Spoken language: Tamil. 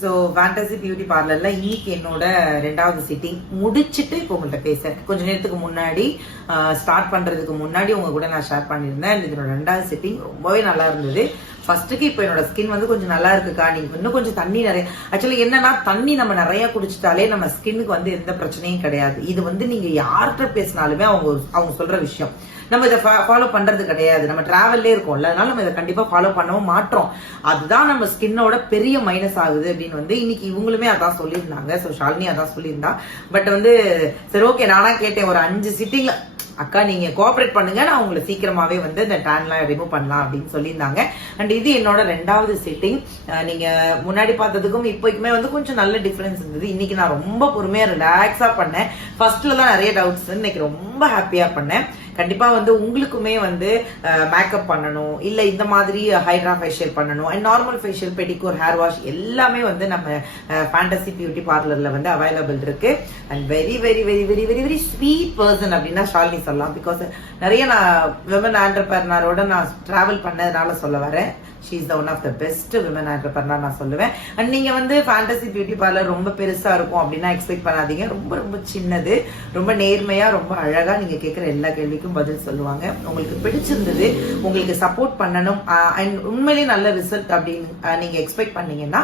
ஸோ ஃபேண்டசி பியூட்டி பார்லர்ல இன்னைக்கு என்னோட 2வது சிட்டிங் முடிச்சுட்டு இப்போ உங்கள்கிட்ட பேசுறேன். கொஞ்ச நேரத்துக்கு முன்னாடி ஸ்டார்ட் பண்றதுக்கு முன்னாடி உங்க கூட நான் ஷேர் பண்ணியிருந்தேன். இதனோட 2வது சிட்டிங் ரொம்பவே நல்லா இருந்தது. ஃபர்ஸ்ட்டுக்கு இப்போ என்னோட ஸ்கின் வந்து கொஞ்சம் நல்லா இருக்குக்கா, நீங்க இன்னும் கொஞ்சம் தண்ணி நிறைய, ஆக்சுவலி என்னன்னா தண்ணி நம்ம நிறைய குடிச்சிட்டாலே நம்ம ஸ்கின்னுக்கு வந்து எந்த பிரச்சனையும் கிடையாது. இது வந்து நீங்க யார்கிட்ட பேசினாலுமே அவங்க சொல்ற விஷயம். நம்ம இதை ஃபாலோ பண்றது கிடையாது, நம்ம டிராவல்லே இருக்கோம்ல, அதனால நம்ம இதை கண்டிப்பா ஃபாலோ பண்ணவும் மாட்டோம். அதுதான் நம்ம ஸ்கின்னோட பெரிய மைனஸ் ஆகுது அப்படின்னு வந்து இன்னைக்கு இவங்களுமே அதான் சொல்லியிருந்தாங்க. ஸோ ஷாலினி அதான் சொல்லியிருந்தா. பட் வந்து சரி ஓகே, நானா கேட்டேன் ஒரு 5 சிட்டிங்ல அக்கா நீங்க கோஆபரேட் பண்ணுங்க, நான் உங்களை சீக்கிரமாவே வந்து இந்த டேன்லாம் ரிமூவ் பண்ணலாம் அப்படின்னு சொல்லியிருந்தாங்க. அண்ட் இது என்னோட 2வது சிட்டிங். நீங்க முன்னாடி பார்த்ததுக்கும் இப்போக்குமே வந்து கொஞ்சம் நல்ல டிஃபரன்ஸ் இருந்தது. இன்னைக்கு நான் ரொம்ப பொறுமையா ரிலாக்ஸா பண்ணேன். ஃபர்ஸ்ட்ல தான் நிறைய டவுட்ஸ், இன்னைக்கு ரொம்ப ஹாப்பியா பண்ணேன். கண்டிப்பா வந்து உங்களுக்குமே வந்து மேக்கப் பண்ணணும், இல்ல இந்த மாதிரி ஹைட்ரா ஃபேஷியல் பண்ணணும், and normal facial, pedicure, hair wash எல்லாமே வந்து நம்ம ஃபேண்டசி பியூட்டி பார்லர்ல வந்து அவைலபிள் இருக்கு. And very very very very very very sweet person அப்படின்னா ஷாலினி சொல்லலாம். பிகாஸ் நிறைய நான் விமன் ஆண்டர்பிரனரோட நான் டிராவல் பண்ணதுனால சொல்ல வரேன். She is the one of the best women entrepreneur நான் சொல்லுவேன். அண்ட் நீங்க வந்து ஃபேண்டசி பியூட்டி பார்லர் ரொம்ப பெருசா இருக்கும் அப்படின்னா எக்ஸ்பெக்ட் பண்ணாதீங்க. ரொம்ப ரொம்ப சின்னது, ரொம்ப நேர்மையா, ரொம்ப அழகா நீங்க கேட்கிற எல்லா கேள்விக்கும் பதில் சொல்லுவாங்க. உங்களுக்கு பிடிச்சிருந்தது, உங்களுக்கு சப்போர்ட் பண்ணணும், அண்ட் உண்மையிலேயே நல்ல ரிசல்ட் அப்படின்னு நீங்க எக்ஸ்பெக்ட் பண்ணீங்கன்னா